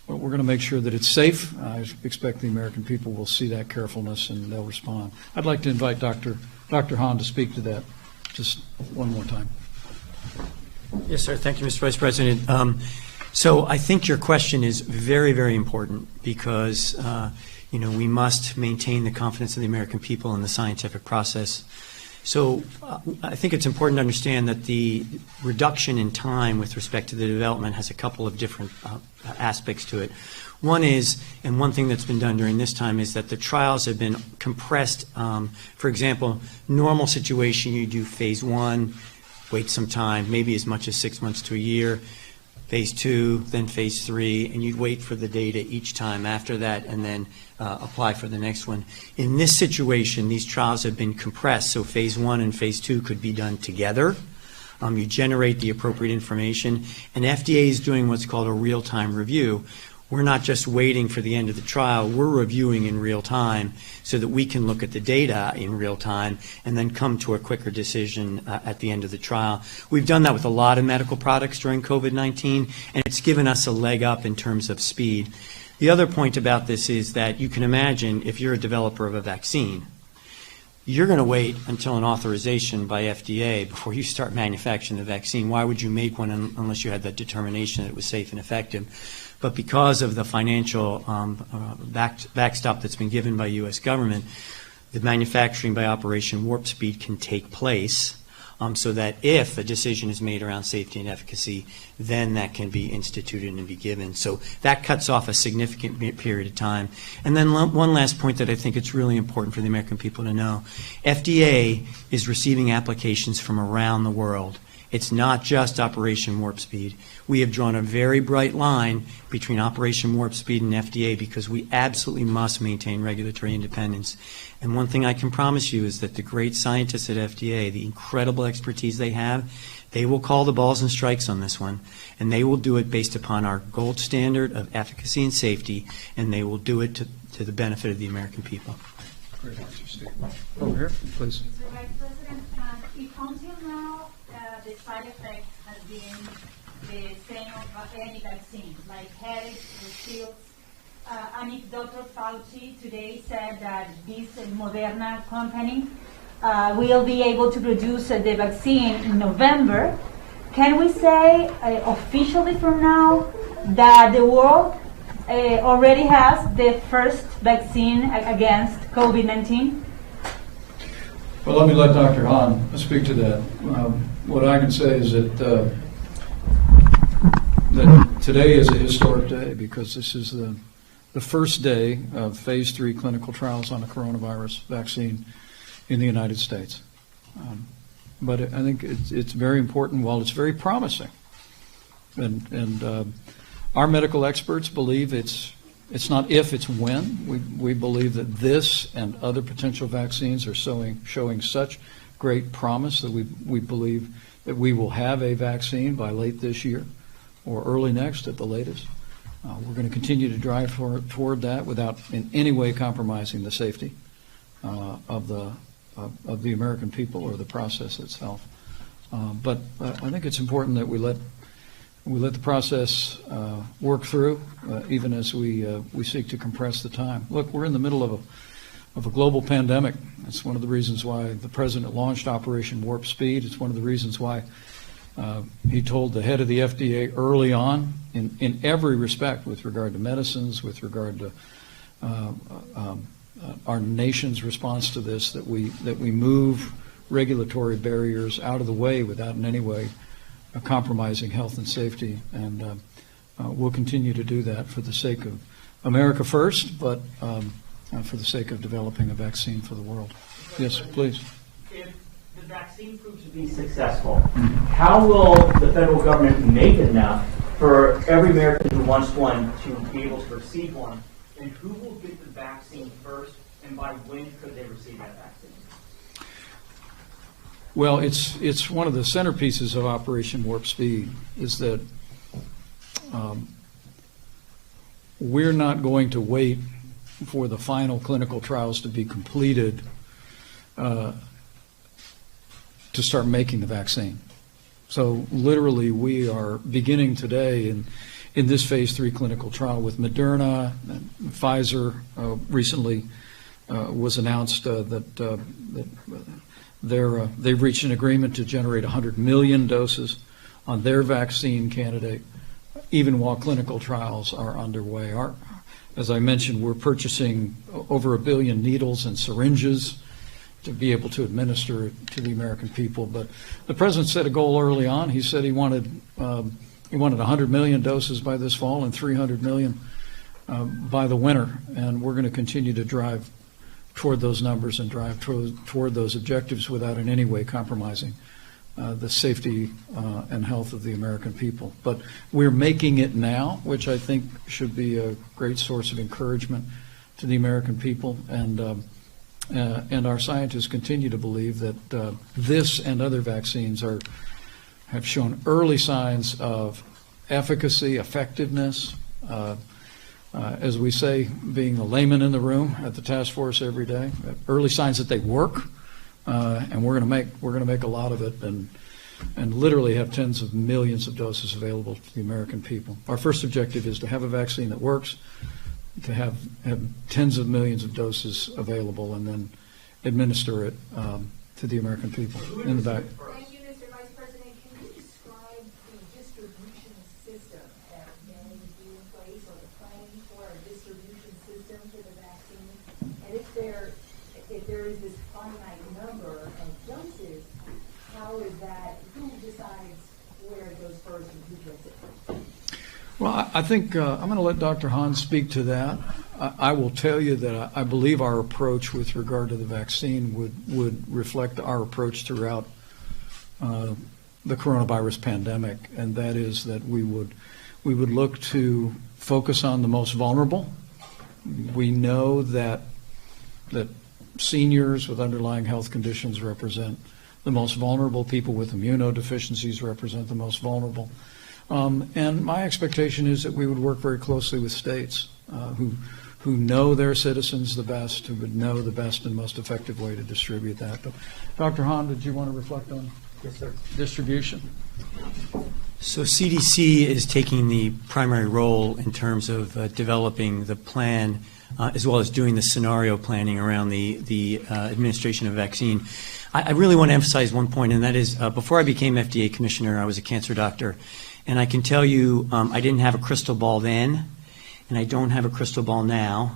we're going to make sure that it's safe. I expect the American people will see that carefulness and they'll respond. I'd like to invite Dr. Hahn to speak to that just one more time. Yes, sir. Thank you, Mr. Vice President. So I think your question is very, very important because, we must maintain the confidence of the American people in the scientific process. So I think it's important to understand that the reduction in time with respect to the development has a couple of different aspects to it. One is, and one thing that's been done during this time is that the trials have been compressed. For example, normal situation, you do phase 1, wait some time, maybe as much as 6 months to a year, phase 2, then phase 3, and you'd wait for the data each time after that and then apply for the next one. In this situation, these trials have been compressed, so phase 1 and phase 2 could be done together. You generate the appropriate information, and FDA is doing what's called a real-time review. We're not just waiting for the end of the trial, we're reviewing in real time so that we can look at the data in real time and then come to a quicker decision at the end of the trial. We've done that with a lot of medical products during COVID-19, and it's given us a leg up in terms of speed. The other point about this is that you can imagine if you're a developer of a vaccine, you're going to wait until an authorization by FDA before you start manufacturing the vaccine. Why would you make one unless you had that determination that it was safe and effective? But because of the financial backstop that's been given by U.S. government, the manufacturing by Operation Warp Speed can take place so that if a decision is made around safety and efficacy, then that can be instituted and be given. So that cuts off a significant period of time. And then one last point that I think it's really important for the American people to know. FDA is receiving applications from around the world. It's not just Operation Warp Speed. We have drawn a very bright line between Operation Warp Speed and FDA because we absolutely must maintain regulatory independence. And one thing I can promise you is that the great scientists at FDA, the incredible expertise they have, they will call the balls and strikes on this one, and they will do it based upon our gold standard of efficacy and safety, and they will do it to the benefit of the American people. Great answer, Steve. Over here, please. Mr. Vice President, if until now the side effect has been the same of any vaccine, like headaches, chills, and if Dr. Fauci today said that this Moderna company will be able to produce the vaccine in November, can we say officially from now that the world already has the first vaccine against COVID-19? Well, let me let Dr. Hahn speak to that. What I can say is that today is a historic day because this is the first day of phase 3 clinical trials on a coronavirus vaccine in the United States. But I think it's very important, while it's very promising. And our medical experts believe it's not if, it's when. We believe that this and other potential vaccines are showing such great promise that we believe that we will have a vaccine by late this year or early next at the latest. We're going to continue to drive toward that without in any way compromising the safety of the American people or the process itself. But I think it's important that we let the process work through, even as we seek to compress the time. Look, we're in the middle of a global pandemic. That's one of the reasons why the President launched Operation Warp Speed. It's one of the reasons why he told the head of the FDA early on, in every respect, with regard to medicines, with regard to our nation's response to this, that we move regulatory barriers out of the way without in any way compromising health and safety. And we'll continue to do that for the sake of America first, but for the sake of developing a vaccine for the world. Yes, please. If the vaccine proves to be successful, how will the federal government make enough for every American who wants one to be able to receive one? And who will get the vaccine first, and by when could they receive that vaccine? Well, it's one of the centerpieces of Operation Warp Speed is that we're not going to wait for the final clinical trials to be completed to start making the vaccine. So literally we are beginning today in this phase 3 clinical trial with Moderna and Pfizer. Recently was announced that they've reached an agreement to generate 100 million doses on their vaccine candidate, even while clinical trials are underway. As I mentioned, we're purchasing over 1 billion needles and syringes to be able to administer it to the American people. But the President set a goal early on. He said he wanted 100 million doses by this fall and 300 million by the winter. And we're going to continue to drive toward those numbers and drive toward those objectives without in any way compromising the safety and health of the American people. But we're making it now, which I think should be a great source of encouragement to the American people. And our scientists continue to believe that this and other vaccines have shown early signs of efficacy, effectiveness. As we say, being the layman in the room at the task force every day, early signs that they work, and we're going to make a lot of it, and literally have tens of millions of doses available to the American people. Our first objective is to have a vaccine that works. to have tens of millions of doses available and then administer it to the American people in the back. Thank you, Mr. Vice President. Can you describe the distribution system that may be in place or the planning for a distribution system for the vaccine? And if there is this finite number of doses, how is that, who decides where it goes first and who gets it first? Well, I think I'm going to let Dr. Hahn speak to that. I will tell you that I believe our approach with regard to the vaccine would reflect our approach throughout the coronavirus pandemic, and that is that we would look to focus on the most vulnerable. We know that seniors with underlying health conditions represent the most vulnerable. People with immunodeficiencies represent the most vulnerable. And my expectation is that we would work very closely with states who know their citizens the best, who would know the best and most effective way to distribute that. But Dr. Hahn, did you want to reflect on distribution? So CDC is taking the primary role in terms of developing the plan as well as doing the scenario planning around the administration of vaccine. I really want to emphasize one point, and that is before I became FDA commissioner, I was a cancer doctor. And I can tell you I didn't have a crystal ball then, and I don't have a crystal ball now.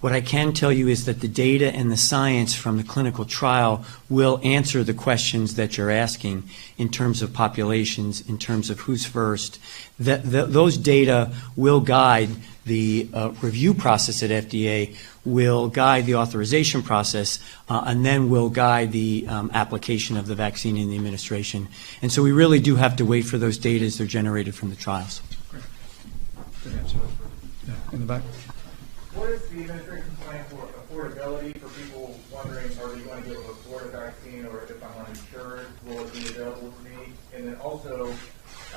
What I can tell you is that the data and the science from the clinical trial will answer the questions that you're asking in terms of populations, in terms of who's first. Those data will guide the review process at FDA, will guide the authorization process, and then will guide the application of the vaccine in the administration. And so we really do have to wait for those data as they're generated from the trials. Great. Good answer. Yeah, in the back. What is the administration's plan for affordability for people wondering, are they going to be able to afford a vaccine, or if I'm uninsured, will it be available to me? And then also,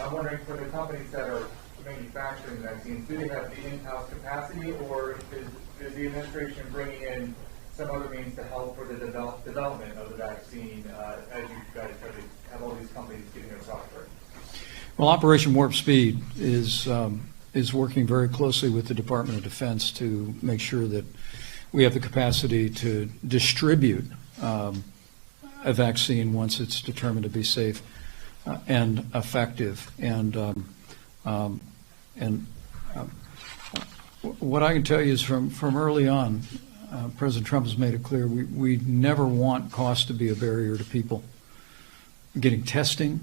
I'm wondering for the companies that are manufacturing vaccines, do they have the in-house capacity, or is the administration bringing in some other means to help for the development of the vaccine as you guys try to have all these companies getting their software? Well, Operation Warp Speed is working very closely with the Department of Defense to make sure that we have the capacity to distribute a vaccine once it's determined to be safe and effective. And what I can tell you is from early on, President Trump has made it clear we never want cost to be a barrier to people getting testing.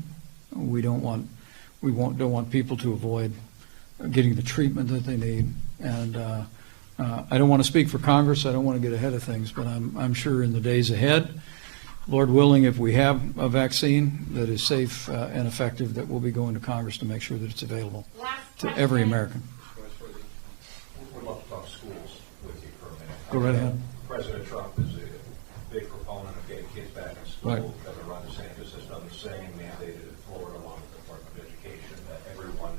We don't want people to avoid getting the treatment that they need. And I don't want to speak for Congress. I don't want to get ahead of things, but I'm sure in the days ahead, Lord willing, if we have a vaccine that is safe and effective, that we'll be going to Congress to make sure that it's available to every American. We'd love to talk schools with you for a minute. Go right ahead. President Trump is a big proponent of getting kids back in school. Right. Governor Ron DeSantis has done the same, mandated in Florida along with the Department of Education that everyone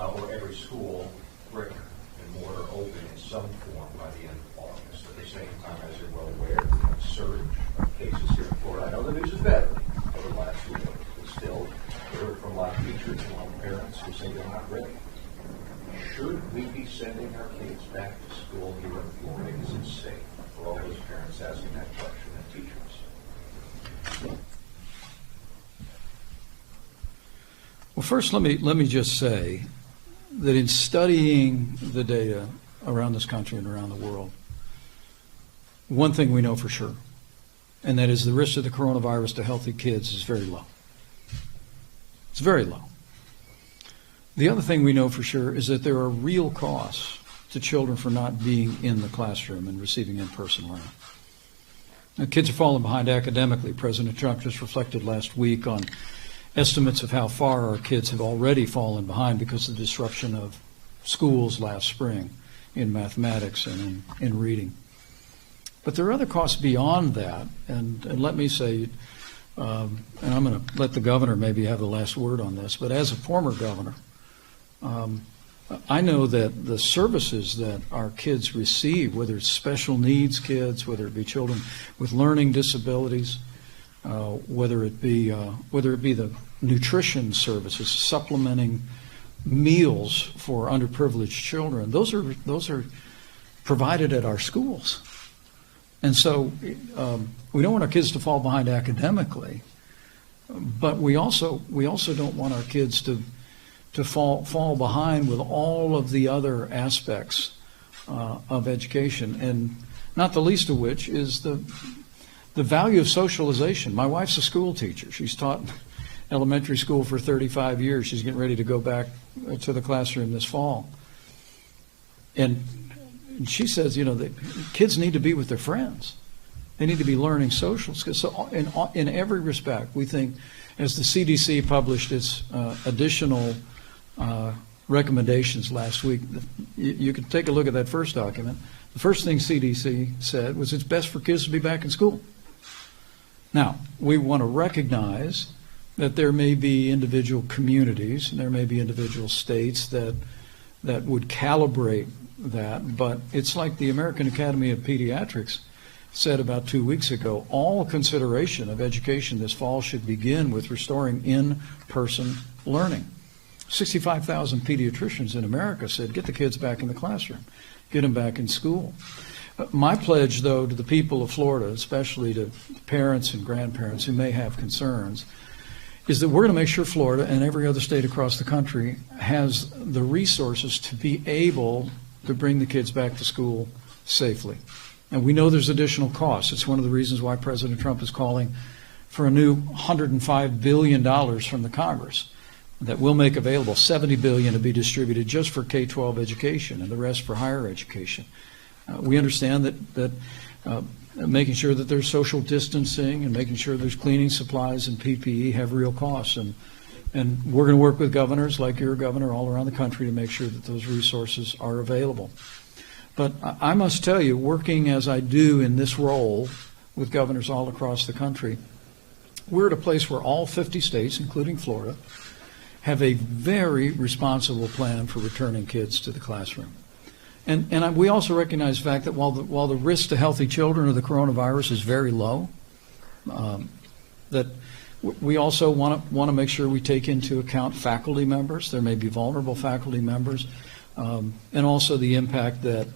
or every school, brick and mortar, open in some form by the end of August. At the same time, as you're well aware, we have a surge of cases here in Florida. I know the news is better over the last week, but still, we heard from a lot of teachers and a lot of parents who say they're not ready. Should we be sending our kids back to school here in Florida? Is it safe for all those parents asking that question and teachers? Well, first, let me just say that in studying the data around this country and around the world, one thing we know for sure, and that is the risk of the coronavirus to healthy kids is very low. It's very low. The other thing we know for sure is that there are real costs to children for not being in the classroom and receiving in-person learning. Now, kids are falling behind academically. President Trump just reflected last week on estimates of how far our kids have already fallen behind because of the disruption of schools last spring in mathematics and in reading. But there are other costs beyond that, and let me say, and I'm going to let the governor maybe have the last word on this, but as a former governor, I know that the services that our kids receive, whether it's special needs kids, whether it be children with learning disabilities, whether it be the nutrition services, supplementing meals for underprivileged children, those are provided at our schools. And so we don't want our kids to fall behind academically, but we also don't want our kids to fall behind with all of the other aspects of education, and not the least of which is the value of socialization. My wife's a school teacher. She's taught elementary school for 35 years. She's getting ready to go back to the classroom this fall. And she says, the kids need to be with their friends. They need to be learning social skills. So in every respect, we think, as the CDC published its additional recommendations last week, you can take a look at that first document. The first thing CDC said was it's best for kids to be back in school. Now, we want to recognize that there may be individual communities and there may be individual states that would calibrate that, but it's like the American Academy of Pediatrics said about 2 weeks ago, all consideration of education this fall should begin with restoring in-person learning. 65,000 pediatricians in America said, get the kids back in the classroom, get them back in school. My pledge, though, to the people of Florida, especially to parents and grandparents who may have concerns, is that we're going to make sure Florida and every other state across the country has the resources to be able to bring the kids back to school safely. And we know there's additional costs. It's one of the reasons why President Trump is calling for a new $105 billion from the Congress that we'll make available, $70 billion to be distributed just for K-12 education and the rest for higher education. We understand that making sure that there's social distancing and making sure there's cleaning supplies and PPE have real costs. And we're going to work with governors like your governor all around the country to make sure that those resources are available. But I must tell you, working as I do in this role with governors all across the country, we're at a place where all 50 states, including Florida, have a very responsible plan for returning kids to the classroom. And we also recognize the fact that while the risk to healthy children of the coronavirus is very low, that we also want to make sure we take into account faculty members. There may be vulnerable faculty members, and also the impact that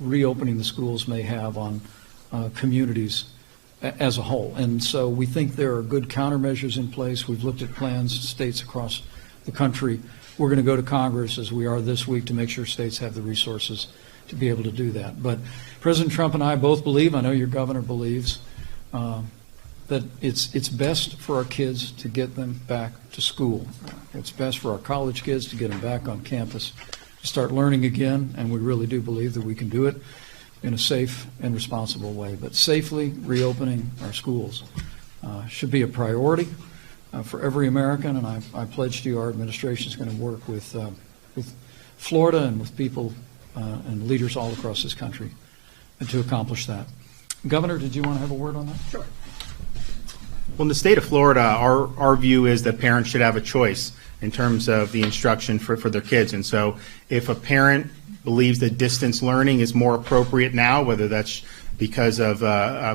reopening the schools may have on communities as a whole. And so we think there are good countermeasures in place. We've looked at plans in states across the country. We're going to go to Congress, as we are this week, to make sure states have the resources to be able to do that. But President Trump and I both believe, I know your governor believes, that it's best for our kids to get them back to school. It's best for our college kids to get them back on campus, to start learning again, and we really do believe that we can do it in a safe and responsible way. But safely reopening our schools should be a priority for every American, and I pledge to you our administration is going to work with Florida and with people and leaders all across this country to accomplish that. Governor, did you want to have a word on that? Sure. Well, in the state of Florida, our view is that parents should have a choice in terms of the instruction for their kids. And so if a parent believes that distance learning is more appropriate now, whether that's because of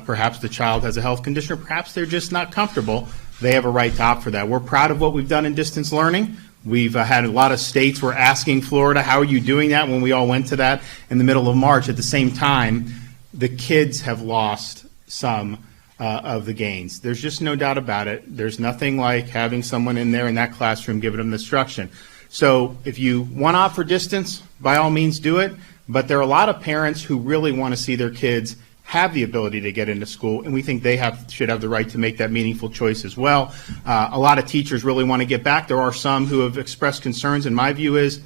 perhaps the child has a health condition or perhaps they're just not comfortable, they have a right to opt for that. We're proud of what we've done in distance learning. We've had a lot of states were asking Florida, how are you doing that, when we all went to that in the middle of March. At the same time, the kids have lost some of the gains. There's just no doubt about it. There's nothing like having someone in there in that classroom giving them the instruction. So if you want to opt for distance, by all means do it. But there are a lot of parents who really want to see their kids have the ability to get into school, and we think they should have the right to make that meaningful choice as well. A lot of teachers really want to get back. There are some who have expressed concerns, and my view is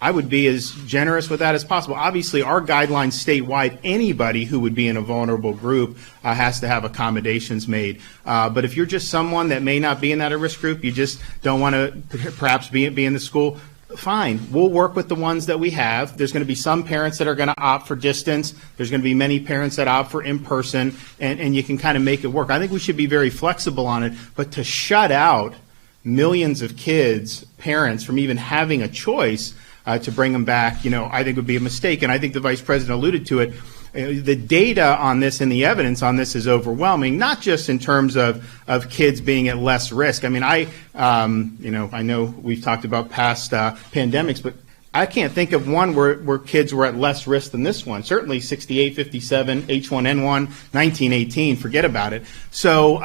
I would be as generous with that as possible. Obviously, our guidelines statewide, anybody who would be in a vulnerable group has to have accommodations made. But if you're just someone that may not be in that risk group, you just don't want to perhaps be in the school, fine. We'll work with the ones that we have. There's going to be some parents that are going to opt for distance. There's going to be many parents that opt for in-person, and you can kind of make it work. I think we should be very flexible on it, but to shut out millions of kids, parents, from even having a choice to bring them back, I think would be a mistake. And I think the Vice President alluded to it. the data on this and the evidence on this is overwhelming, not just in terms of kids being at less risk. I mean, I know we've talked about past pandemics, but I can't think of one where kids were at less risk than this one. Certainly 68, 57, H1N1, 1918, forget about it. So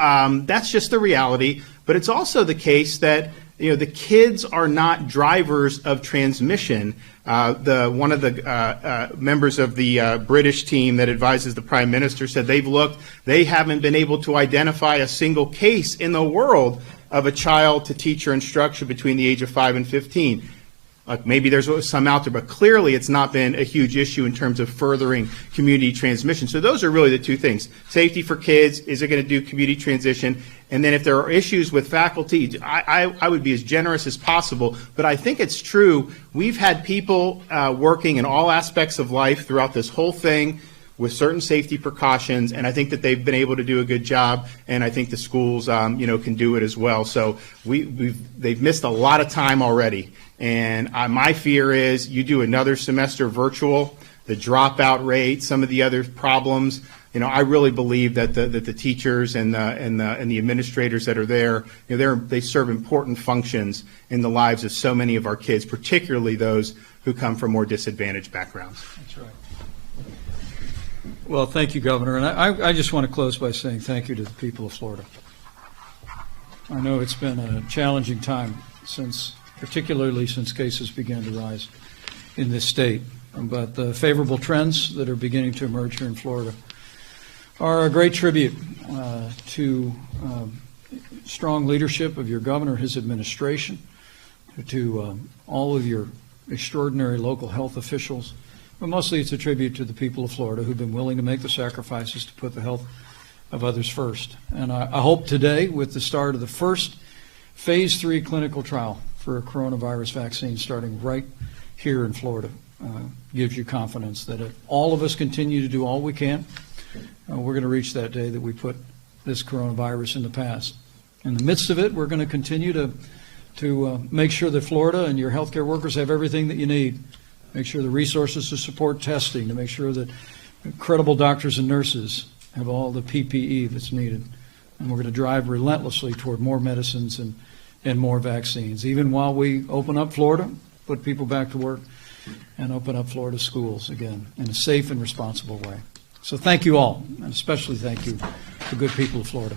that's just the reality. But it's also the case that the kids are not drivers of transmission. One of the members of the British team that advises the Prime Minister said they haven't been able to identify a single case in the world of a child to teacher instruction between the age of 5 and 15. Maybe there's some out there, but clearly it's not been a huge issue in terms of furthering community transmission. So those are really the two things. Safety for kids, is it going to do community transition? And then if there are issues with faculty, I would be as generous as possible. But I think it's true. We've had people working in all aspects of life throughout this whole thing with certain safety precautions, and I think that they've been able to do a good job, and I think the schools can do it as well. So they've missed a lot of time already. And my fear is you do another semester virtual, the dropout rate, some of the other problems. I really believe that the teachers and the administrators that are there, they serve important functions in the lives of so many of our kids, particularly those who come from more disadvantaged backgrounds. That's right. Well, thank you, Governor. And I just want to close by saying thank you to the people of Florida. I know it's been a challenging time particularly since cases began to rise in this state. But the favorable trends that are beginning to emerge here in Florida are a great tribute to strong leadership of your governor, his administration, to all of your extraordinary local health officials. But mostly it's a tribute to the people of Florida who've been willing to make the sacrifices to put the health of others first. And I hope today, with the start of the first phase 3 clinical trial for a coronavirus vaccine starting right here in Florida, gives you confidence that if all of us continue to do all we can, we're going to reach that day that we put this coronavirus in the past. In the midst of it, we're going to continue to make sure that Florida and your healthcare workers have everything that you need. Make sure the resources to support testing, to make sure that credible doctors and nurses have all the PPE that's needed. And we're going to drive relentlessly toward more medicines and more vaccines, even while we open up Florida, put people back to work, and open up Florida schools again in a safe and responsible way. So thank you all, and especially thank you to the good people of Florida.